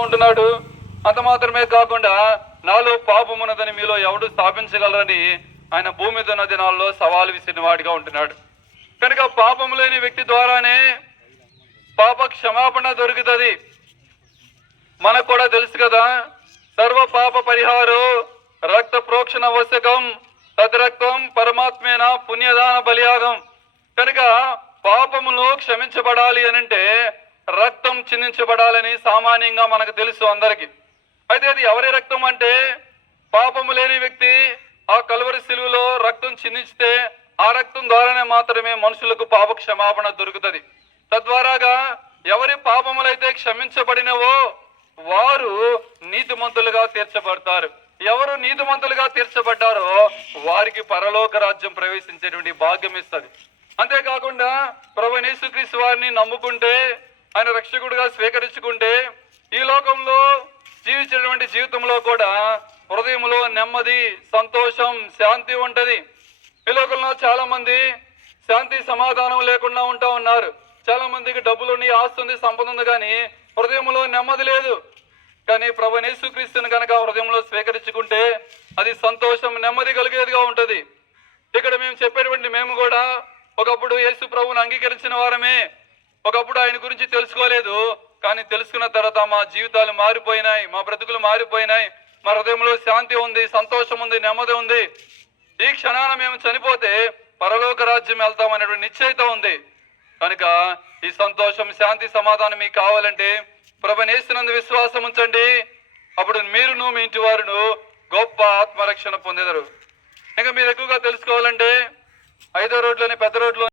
ఉంటున్నాడు. అంత మాత్రమే కాకుండా నాలో పాపమున్నదని మీలో ఎవడు స్థాపించగలరని ఆయన భూమి మీద ఉన్న దినాల్లో సవాలు విసిరిన వాడిగా ఉంటున్నాడు. కనుక పాపం లేని వ్యక్తి ద్వారానే పాప క్షమాపణ దొరుకుతుంది. మనకు కూడా తెలుసు కదా, సర్వ పాప పరిహారో రక్త ప్రోక్షణ వశకం తద్రక్తం పరమాత్మేన పుణ్యదాన బలియాగం. కనుక పాపములు క్షమించబడాలి అనంటే రక్తం చిందించబడాలని సామాన్యంగా మనకు తెలుసు అందరికి. అయితే అది ఎవరి రక్తం అంటే, పాపము లేని వ్యక్తి ఆ కలువరి శిలువలో రక్తం చిందించితే ఆ రక్తం ద్వారానే మాత్రమే మనుషులకు పాప క్షమాపణ దొరుకుతుంది. తద్వారాగా ఎవరి పాపములైతే క్షమించబడినవో వారు నీతిమంతులుగా తీర్చబడతారు. ఎవరు నీతిమంతులుగా తీర్చబడ్డారో వారికి పరలోక రాజ్యం ప్రవేశించేటువంటి భాగ్యం ఇస్తుంది. అంతేకాకుండా ప్రభువైన యేసుక్రీస్తు వారిని నమ్ముకుంటే, ఆయన రక్షకుడిగా స్వీకరించుకుంటే ఈ లోకంలో జీవించేటువంటి జీవితంలో కూడా హృదయంలో నెమ్మది, సంతోషం, శాంతి ఉంటది. ఈ లోకంలో చాలా మంది శాంతి సమాధానం లేకుండా ఉంటా ఉన్నారు. చాలా మందికి డబ్బులుండి, ఆస్తి ఉంది, సంపద ఉంది, కానీ హృదయంలో నెమ్మది లేదు. కానీ ప్రభువైన యేసుక్రీస్తుని కనుక హృదయంలో స్వీకరించుకుంటే అది సంతోషం, నెమ్మది కలిగేదిగా ఉంటది. ఇక్కడ మేము చెప్పేటువంటి మేము కూడా ఒకప్పుడు యేసు ప్రభువుని అంగీకరించిన వారమే. ఒకప్పుడు ఆయన గురించి తెలుసుకోలేదు, కానీ తెలుసుకున్న తర్వాత మా జీవితాలు మారిపోయినాయి, మా బ్రతుకులు మారిపోయినాయి. మా హృదయంలో శాంతి ఉంది, సంతోషం ఉంది, నెమ్మది ఉంది. ఈ క్షణాన మేము చనిపోతే పరలోక రాజ్యం వెళ్తామనేటువంటి నిశ్చయిత ఉంది. కనుక ఈ సంతోషం, శాంతి, సమాధానం మీకు కావాలంటే ప్రభువైన యేసునందు విశ్వాసం ఉంచండి. అప్పుడు మీరును మీ ఇంటి వారును గొప్ప ఆత్మరక్షణ పొందేదరు. ఇంకా మీరు ఎక్కువగా తెలుసుకోవాలంటే 5వ రోడ్లోని పెద్ద రోడ్లో